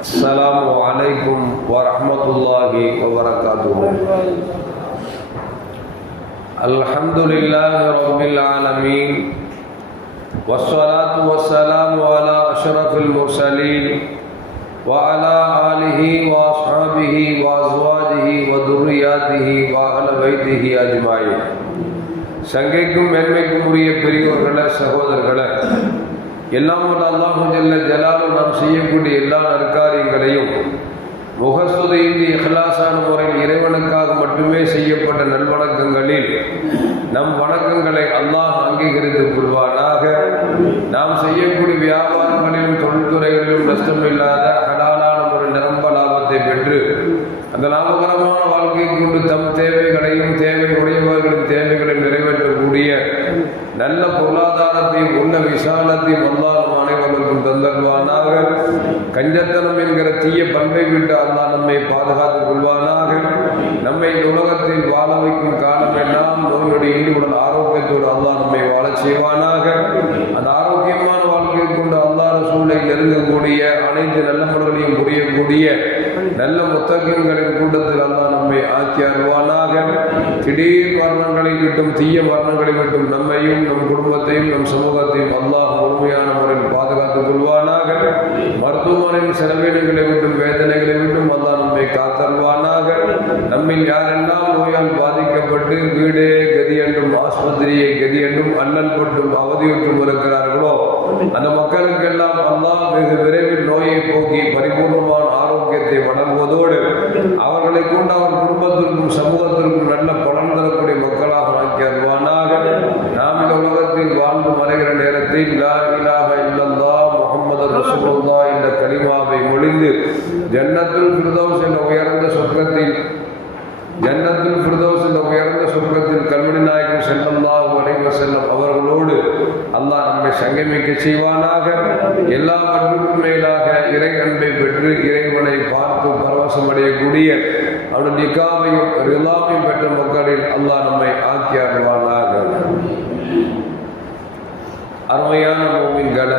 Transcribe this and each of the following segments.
السلام عليكم ورحمة الله وبركاته الحمد لله رب العالمين والصلاة والسلام على أشرف المرسلين وعلى آله وأصحابه وأزواجه وذرياته وأهل بيته أجمعين சங்கைக்கும் மேன்மைக்கும் உரிய பெரியோர்களே சகோதரர்களே எல்லாம் வல்ல அல்லாஹு ஜல்ல ஜலாலும் நாம் செய்யக்கூடிய எல்லா நற்காரியங்களையும் முகஸ்துதையின்றி இஹ்லாசான முறையில் இறைவனுக்காக மட்டுமே செய்யப்பட்ட நல்வணக்கங்களில் நம் வணக்கங்களை அல்லாஹ் அங்கீகரித்துக் கொள்வானாக. நாம் செய்யக்கூடிய வியாபாரங்களிலும் தொழில்துறைகளிலும் நஷ்டமில்லாத ஹலாலான ஒரு நிரம்ப லாபத்தை பெற்று அந்த லாபகரமான வாழ்க்கை கொண்டு தம் தேவைகளையும் தேவை உடையவர்களின் தேவைகளை நிறைவேற்றக்கூடிய நல்ல பொருளாதாரத்தையும் உள்ள விசாலத்தையும் அல்லாஹ் அனைவருக்கும் தந்தருவானாக கஞ்சத்தனம் என்கிற தீய பண்பை விட்டு அல்லாஹ் நம்மை பாதுகாத்துக் கொள்வானாக. நம்மை இந்த உலகத்தில் வாழ வைக்கும் காலம் எல்லாம் நோயுடைய ஈடுபடல் ஆரோக்கியத்தோடு அல்லாஹ் நம்மை வாழச் செய்வானாக. அந்த ஆரோக்கியம் நல்ல கூட்டத்தில் அல்லா நம்மை ஆக்கி அருவானாக திடீர் மரணங்களை விட்டும் தீய மரணங்களை விட்டும் நம்மையும் நம் குடும்பத்தையும் நம் சமூகத்தையும் அல்லாஹ் முழுமையான முறையில் பாதுகாத்துக் கொள்வானாக. மருத்துவமனையின் செலவினங்களை விட்டும் வேதனைகளை விட்டும் அல்லாஹ் நம்மை காத்தருவானாக நம்மில் யாரெல்லாம் நோயால் பாதிக்கப்பட்டு வீடே கதி என்றும் ஆஸ்பத்திரியை கதி என்றும் அண்ணன் பட்டும் அவதியுற்றும் இருக்கிறார்களோ அந்த மக்களுக்கெல்லாம் அல்லாஹ் வெகு விரைவில் நோயை போக்கி பரிபூர்ணமான வாக்கியத்தை வழங்குவதோடு அவர்களை கொண்டு அவர் குடும்பத்திற்கும் சமூகத்திற்கும் நல்ல பலன் தரக்கூடிய மக்களாக ஆக்கி அருவானாக நாம் இந்த உலகத்தில் வாழ்ந்து மறைகிற நேரத்தில் லா இலாஹ இல்லல்லா முகமது ரசூலுல்லா என்ற கலிமாவை மொழிந்து ஜன்னத்துல் ஃபிர்தௌஸ் என்ற உயர்ந்த சொர்க்கத்தில் ஜன்னத்தில் ஃபிர்தௌஸ் என்ற உயர்ந்த சொர்க்கத்தில் நாயகம் செல்லல்லாஹு அலைஹி வஸல்லம் அவர்களோடு அல்லாஹ் நம்மை சங்கமிக்க செய்வானாக. எல்லாவற்றுக்கும் மேலாக இறை அன்பை பெற்று இறைவனை பார்த்து பரவசம் அடையக்கூடிய அவருடைய நிக்காவையும் ரிலாவையும் பெற்ற மக்களில் அல்லாஹ் நம்மை ஆக்கி அருவானாக அருமையான மோமின்கள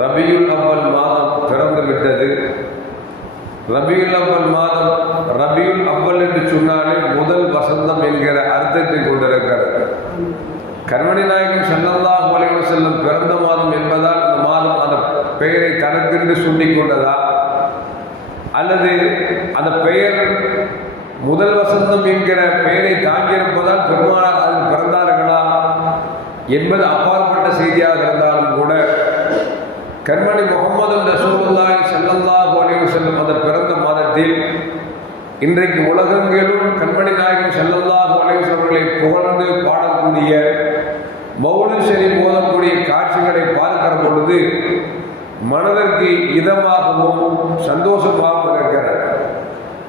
ரபியுல் அவ்வல் மாதம் பிறந்து விட்டது ரபியுல் அவ்வல் மாதம் ரபியுல் அவ்வல் என்று சொன்னாலே முதல் வசந்தம் என்கிற அர்த்தத்தை கொண்டிருக்கிறது. கர்மணி நாயகன் சல்லல்லாஹு அலைஹி செல்லும் பிறந்த மாதம் என்பதால் அந்த மாதம் அந்த பெயரை தனக்கென்று சொல்லிக் கொண்டதா? அல்லது அந்த பெயர் முதல் வசந்தம் என்கிற பெயரை தாங்கியிருப்பதால் பெருமானார் அதில் பிறந்தார்களா என்பது அப்பாற்பட்ட செய்தியாக இருந்தாலும் கூட கண்மணி முகமது ரசூலுல்லாஹி ஸல்லல்லாஹு அலைஹி வஸல்லம் அந்த பிறந்த மாதத்தில் இன்றைக்கு உலகெங்கிலும் கண்மணி நாயகம் ஸல்லல்லாஹு அலைஹி புகழ்ந்து பாடக்கூடிய மௌனசரி போதக்கூடிய காட்சிகளை பார்க்கிற பொழுது மனதிற்கு இதமாகவும் சந்தோஷமாகவும் இருக்கிறார்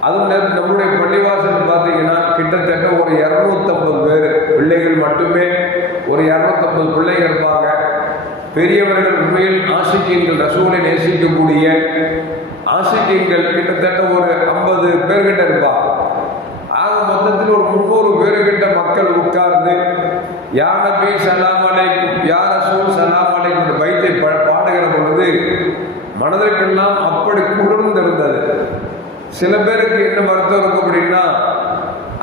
அதுவும் நம்முடைய பள்ளிவாசல் பார்த்தீங்கன்னா கிட்டத்தட்ட ஒரு இரநூத்தம்பது பேர் பிள்ளைகள் மட்டுமே ஒரு இரநூத்தம்பது பிள்ளைகள் இருப்பாங்க. பெரியவர்கள் உண்மையில் ஆசிக்கியங்கள் ரசூலை நேசிக்கக்கூடிய ஆசிரியங்கள் கிட்டத்தட்ட ஒரு ஐம்பது பேர்கிட்ட இருப்பாங்க. ஆக மொத்தத்தில் ஒரு முந்நூறு பேர்கிட்ட மக்கள் உட்கார்ந்து யார் நபி சலாம் அலைக்கும் யார் ரசூல் சலாம் அலைக்கும் பா- பாடுகிற பொழுது மனதிற்கெல்லாம் அப்படி குளிர்ந்திருந்தது. சில பேருக்கு என்ன மருத்துவம் இருக்கும் அப்படின்னா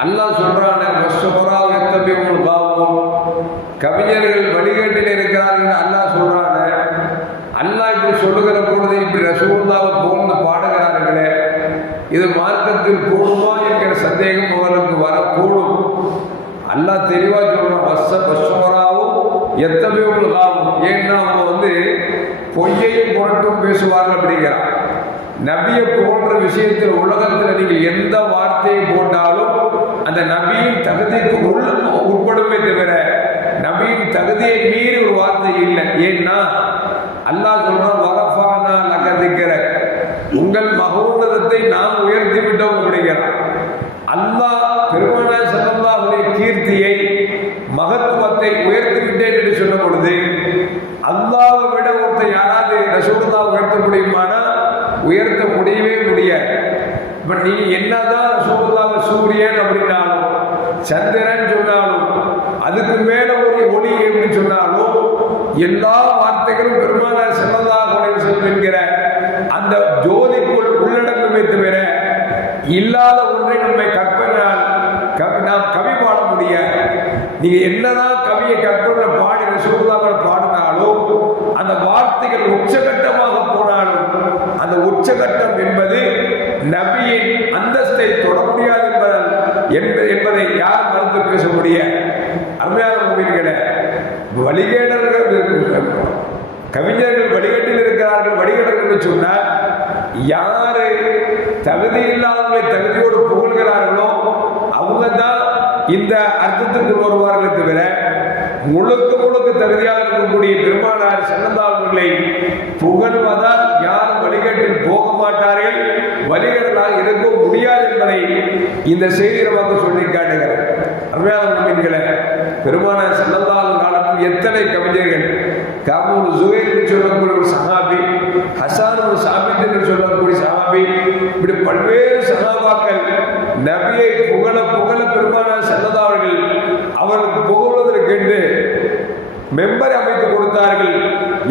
அல்லாஹ் சொல்றானே மஸ்வரா உங்களுக்கு பாவம். கவிஞர்கள் வழிகேட்டில் இருக்கிறார்கள் அல்லாஹ் சொல்றான் அல்லாஹ் இப்படி சொல்லுகிற பொழுது இப்படி ரசூல்லாவை புகழ்ந்து பாடுகிறார்களே இது மார்க்கத்தில் கூடுமா என்கிற சந்தேகம் அவர்களுக்கு வரக்கூடும். அல்லாஹ் தெளிவாக சொல்றான் வச பஸ்வராவும் எத்தனையும் ஆகும் ஏன்னா அவங்க வந்து பொய்யையும் புரட்டும் பேசுவார்கள் அப்படிங்கிறான். நபியை போன்ற விஷயத்தில் உலகத்தில் நீங்கள் எந்த வார்த்தையை போட்டாலும் அந்த நபியின் தகுதிக்கு உள்ள உட்படுமே தவிர நபியின் தகுதியை மீறி ஒரு வார்த்தை இல்லை. ஏன்னா அல்லாஹ் சொல்றான் உங்கள் நாம் உயர்த்தி விட்டோம் அப்படிங்கிறார் அல்லாஹ் பெருமான சல்லாஹுடைய கீர்த்தியை மகத்துவத்தை உயர்த்தி விட்டேன் என்று சொன்ன பொழுது அல்லாவை விட ஒருத்தர் யாராவது ரசூலுல்லாஹ் உயர்த்த முடியுமானா? உயர்த்த முடியவே முடியாது. இப்ப நீ என்னதான் ரசூலுல்லாஹ் சூரியன் அப்படின்னாலும் சந்திரன் சொன்னாலும் அதுக்கு மேல ஒரு ஒளி எப்படி சொன்னாலும் எல்லா வார்த்தைகளும் பெருமானார் செல்லல்லா செல்லும் அந்த ஜோதிக்குள் உள்ளடங்குமே தவிர இல்லாத ஒன்றை நம்மை கற்பனால் கவி நாம் கவி பாட முடியாது. நீங்க என்னதான் கவியை கற்பனை பாடி ரசூல்லாமல் பாடினாலும் அந்த வார்த்தைகள் உச்சகட்டமாக போனாலும் அந்த உச்சகட்டம் என்பது நபியின் அந்தஸ்தை தொட முடியாது என்பதன் என்ப- என்பதை யார் மறுத்து பேச முடியாது அருமையான மூவின்களை வழிகேடர்கள் கவிஞர்கள் வழிகட்டில் இருக்கிறார்கள் வழிகடர்கள் என்று சொன்னால் யாரு தகுதி இல்லாதவங்களை தகுதியோடு புகழ்கிறார்களோ அவங்க தான் இந்த அர்த்தத்துக்கு வருவார்களே தவிர முழுக்க முழுக்க தகுதியாக இருக்கக்கூடிய பெருமானார் சன்னதாளர்களை புகழ்வதால் யாரும் வழிகட்டில் போக மாட்டார்கள் வழிகளால் இருக்க முடியாது என்பதை இந்த செய்தி நமக்கு சொல்லி காட்டுகிறது. அருமையான பெருமானார் சன்னதாளர் காலத்தில் எத்தனை கவிஞர்கள்? காபூர் ஜுவேல் என்று சொல்லக்கூடிய ஒரு சஹாபி ஹசான் ஒரு சாபித் என்று சொல்லக்கூடிய சஹாபி இப்படி பல்வேறு சஹாபாக்கள் நபியை புகழ புகழ பெருமானார் சன்னதாவர்கள் அவர்களுக்கு புகழ்வதற்கென்று மெம்பரை அமைத்து கொடுத்தார்கள்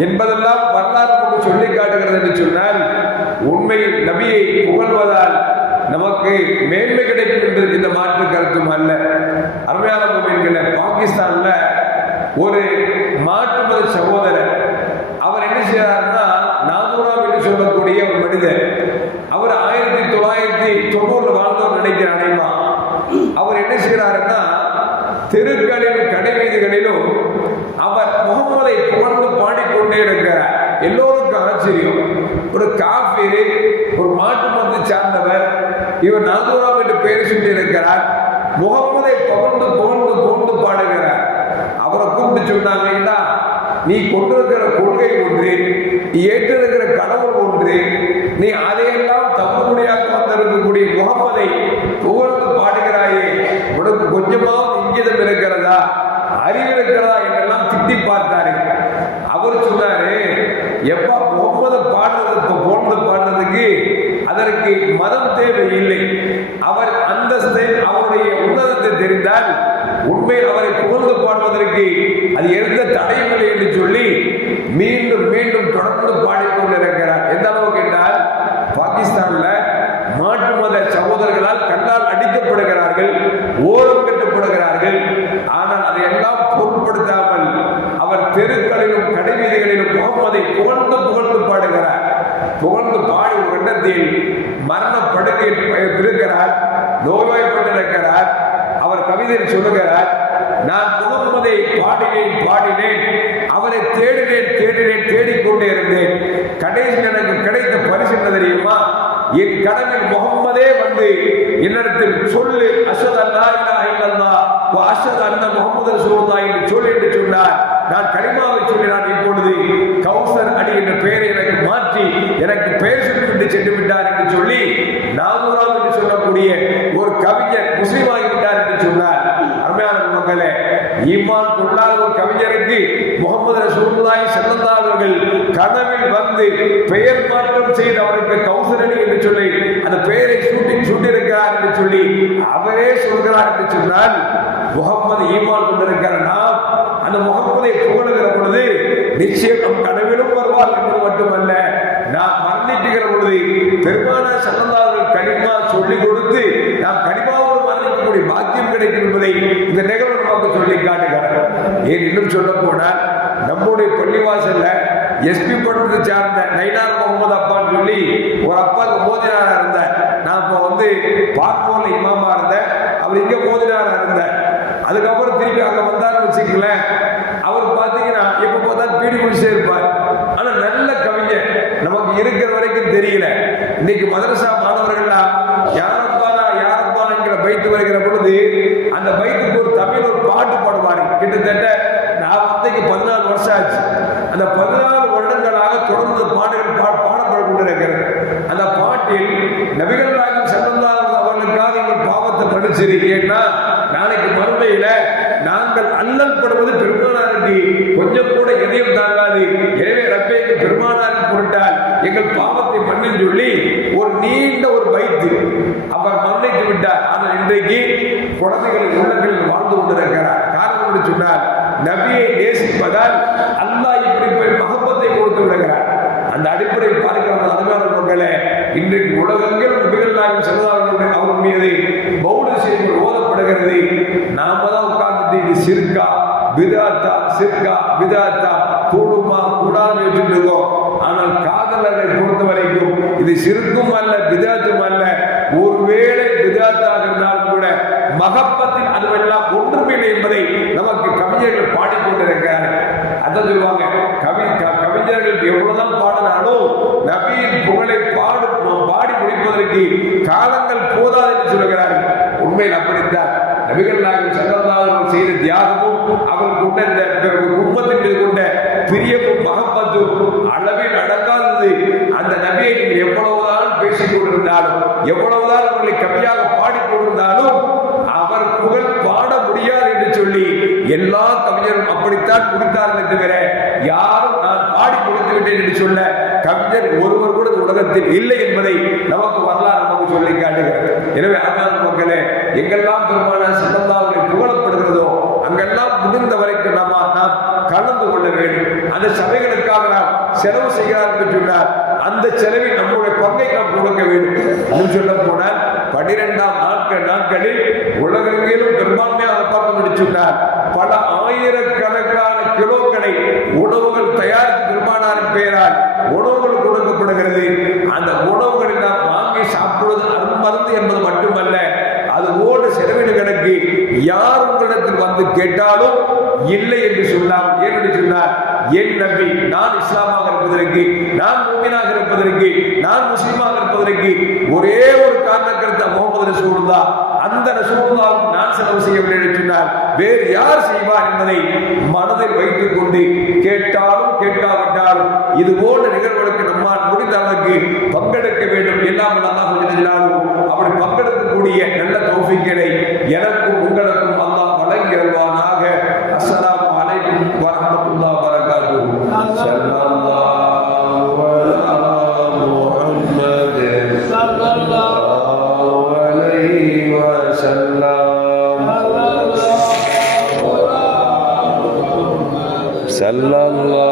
என்பதெல்லாம் வரலாறு கொண்டு சொல்லி காட்டுகிறது என்று சொன்னால் உண்மையில் நபியை புகழ்வதால் நமக்கு மேன்மை கிடைக்கும் என்று இந்த மாற்று கருத்தும் அல்ல அருமையான மீன்களை பாகிஸ்தான்ல ஒரு மாற்று மத சகோதரர் அவர் என்ன செய்யறாருன்னா நாதூராம் என்று சொல்லக்கூடிய ஒரு மனிதர் அவர் ஆயிரத்தி தொள்ளாயிரத்தி தொண்ணூறுல வாழ்ந்தவர் நினைக்கிற அனைமா அவர் என்ன செய்யறாருன்னா தெருக்களிலும் கடை வீதிகளிலும் அவர் முகமதை புகழ்ந்து பாடிக்கொண்டே இருக்கிறார். எல்லோருக்கும் ஆச்சரியம் ஒரு காஃபிரி ஒரு மாட்டு மருந்து சார்ந்தவர் இவர் நாதூராம் என்று பெயர் சொல்லி இருக்கிறார். முகமதை புகழ்ந்து புகழ்ந்து புகழ்ந்து பாடுகிறார். அவரை கூப்பிட்டு சொன்னாங்கன்னா நீ கொண்டிருக்கிற கொள்கை ஒன்று நீ ஏற்றிருக்கிற கடவுள் ஒன்று நீ அதையெல்லாம் தவறுமுறையாக வந்திருக்கக்கூடிய முகமதை புகழ்ந்து பாடுகிறாயே உனக்கு கொஞ்சமாவது இங்கிதம் இருக்கிறதா அறிவு இருக்கிறதா என்றெல்லாம் திட்டிப்பார் பார்த்தாரு அவர் சொன்னாரு எப்பா முகமது பாடுறது இப்ப புகழ்ந்து பாடுறதுக்கு அதற்கு மதம் தேவை இல்லை அவர் அந்தஸ்தை அவருடைய உன்னதத்தை தெரிந்தால் உண்மையில் அவரை புகழ்ந்து பாடுவதற்கு அது எந்த தடையும் இல்லை என்று சொல்லி மீண்டும் மீண்டும் தொடர்ந்து பாடிக்கொண்டிருக்கிறார் எந்த அளவுக்கு என்றால் பாகிஸ்தான்ல மாற்று மத சகோதரர்களால் கண்ணால் அடிக்கப்படுகிறார்கள் ஓரம் கட்டப்படுகிறார்கள் ஆனால் அதையெல்லாம் பொருட்படுத்தாமல் அவர் தெருக்களிலும் கடைவீதிகளிலும் முகமதை புகழ்ந்து புகழ்ந்து பாடுகிறார் புகழ்ந்து பாடி ஒரு கண்டத்தில் மரண படுக்கையில் இருக்கிறார் நோய்வாய்ப்பட்டிருக்கிறார். அவர் கவிதையில் சொல்லுகிறார் நான் முகம்மதை பாடினேன் பாடினேன் அவரை தேடினேன் தேடினேன் தேடிக்கொண்டே இருந்தேன். கடைசி எனக்கு கிடைத்த பரிசு என்ன தெரியுமா? என் கடலில் முகம்மதே வந்து என்னிடத்தில் சொல்லு அஷத் அல்லா இலாஹ இல்லல்லாஹ் வ அஷத் அன்ன முகமது ரசூலுல்லாஹ் என்று சொல்லி என்று சொன்னார் நான் கனிமாவை சொல்லி நான் இப்பொழுது கௌசர் அடி என்ற பெயரை எனக்கு மாற்றி எனக்கு பெயர் சொல்லிவிட்டு சென்று விட்டார் என்று சொல்லி நாகூராம் என்று சொல்லக்கூடிய ஒரு கவிஞர் முஸ்லீம் ஆகிவிட்டார் என்று சொன்னார் அருமையான மக்களே ஈமான் கொள்ளாத ஒரு கவிஞருக்கு முகமது ரசூலுல்லாஹி ஸல்லல்லாஹு அவர்கள் கனவில் வந்து பெயர் மாற்றம் செய்து அவருக்கு கௌசரணி என்று சொல்லி அந்த பெயரை சூட்டி சூட்டியிருக்கிறார் என்று சொல்லி அவரே சொல்கிறார் என்று சொன்னால் முகமது ஈமான் கொண்டிருக்கிற நாம் அந்த முகமதை புகழுகிற பொழுது நிச்சயம் நம் கனவிலும் வருவார் என்பது மட்டுமல்ல நாம் மரணிட்டுகிற பொழுது பெருமான சல்லல்லாஹு சொல்லிக் கொடுத்து நாம் கனிமாவோடு மரணிக்கக்கூடிய பாக்கியம் கிடைக்கும் என்பதை இந்த நிகழ்வு நமக்கு சொல்லி காட்டுகிறார். ஏன் இன்னும் சொல்ல போனால் நம்முடைய பள்ளிவாசல்ல எஸ்பி படத்தை சார்ந்த நைனார் முகமது அப்பான்னு சொல்லி ஒரு அப்பாவுக்கு மோதினாரா இருந்தார். நான் இப்போ வந்து பார்ப்போர்ல இமாமா இருந்தேன் அவர் இங்க மோதினாரா இருந்தார் அதுக்கப்புறம் திருப்பி அங்க வந்தாருன்னு வச்சுக்கங்களேன் அவர் பார்த்தீங்கன்னா எப்ப பார்த்தாலும் பீடி குடிச்சே இருப்பார். ஆனா நல்ல கவிஞர். நமக்கு இருக்கிற வரைக்கும் தெரியல. இன்னைக்கு மதரசா யாரப்பாங்கிற பொழுது அந்த பைத்துக்கு ஒரு தமிழ் ஒரு பாட்டு பாடுவாரு. கிட்டத்தட்ட சொன்னால் நபியை நேசிப்பதால் அல்லாஹ் இப்படி மகப்பத்தை கொடுத்து விடுகிறார். அந்த அடிப்படையில் பார்க்கிற அருமையான மக்களே இன்றைக்கு உலகங்கள் நபிகள் நாயகம் செல்வதார்களுடைய அவர் மீது பௌடு செய்து ஓதப்படுகிறது. நாம தான் உட்கார்ந்துட்டு இது சிறுக்கா விதாத்தா சிற்கா விதாத்தா கூடுமா கூடாது இருக்கோம். ஆனால் காதலரை பொறுத்த வரைக்கும் இது சிறுக்கும் அல்ல விதாத்தும் அல்ல. ஒருவேளை விதாத்தாக இருந்தாலும் கூட மகப்பத்தின் அதுவெல்லாம் கவிஞர்கள் பாடிக்கொண்டிருக்கிறார்கள் அதான் சொல்லுவாங்க கவி கவிஞர்கள் எவ்வளவுதான் பாடினாலும் நபியின் புகழை பாடு பாடி முடிப்பதற்கு காலங்கள் போதாது என்று சொல்லுகிறார்கள். உண்மையில் அப்படித்தான். நபிகள் நாயகம் செல்லல்லாதவர்கள் செய்த தியாகமும் அவர் கொண்ட இந்த குடும்பத்தின் மீது கொண்ட பிரியமும் மகப்பத்தும் அளவில் அடங்காதது. அந்த நபியை நீங்கள் எவ்வளவுதான் பேசிக் கொண்டிருந்தாலும் எவ்வளவுதான் உங்களை கவியாக பாடிக்கொண்டிருந்தாலும் அவர் புகழ் எல்லா கவிஞரும் அப்படித்தான் முடித்தார்கள் தவிர யாரும் நான் பாடி கொடுத்து விட்டேன் என்று சொல்ல கவிஞர் ஒருவர் கூட உலகத்தில் இல்லை என்பதை நமக்கு வரலாறு நமக்கு சொல்லி காட்டுகிறது. எனவே அருமையான மக்களே எங்கெல்லாம் பெருமான சந்தந்தாவுடைய புகழப்படுகிறதோ அங்கெல்லாம் முடிந்த வரைக்கும் நாம் நாம் கலந்து கொள்ள வேண்டும். அந்த சபைகளுக்காக நாம் செலவு செய்கிறார் என்று சொன்னார். அந்த செலவில் நம்முடைய பங்கை நாம் கொடுக்க வேண்டும். என்று சொல்ல போனால் பனிரெண்டாம் நாட்கள் நாட்களில் உலகெங்கிலும் பெரும்பான்மையாக பார்க்க என்று பல ஆயிரக்கணக்கான கிலோக்களை உணவுகள் தயாரித்து பெருமானாரின் பெயரால் உணவுகள் கொடுக்கப்படுகிறது. அந்த உணவுகளை நாம் வாங்கி சாப்பிடுவது அருமருந்து என்பது மட்டுமல்ல அது ஓடு செலவின கணக்கு யார் உங்களிடத்தில் வந்து கேட்டாலும் இல்லை என்று சொன்னால் ஏன் நம்பி என் நான் இஸ்லாமாக இருப்பதற்கு நான் மூமினாக இருப்பதற்கு நான் முஸ்லீமாக இருப்பதற்கு ஒரே ஒரு காரணக்கருத்த முகமது ரசூலுல்லா அந்த ரசூலுல்லாவும் நான் செலவு செய்யவில்லை என்று சொன்னார். வேறு யார் செய்வார் என்பதை மனதில் வைத்துக் கொண்டு கேட்டாலும் கேட்காவிட்டாலும் இது போன்ற நிகழ்வுகளுக்கு நம்மால் முடிந்த அளவுக்கு பங்கெடுக்க வேண்டும். எல்லாம் அல்லாஹ் சொல்லியிருந்தாலும் அப்படி பங்கெடுக்கக்கூடிய நல்ல தௌஃபிக்களை எனக்கும் உங்களுக்கும் sallallahu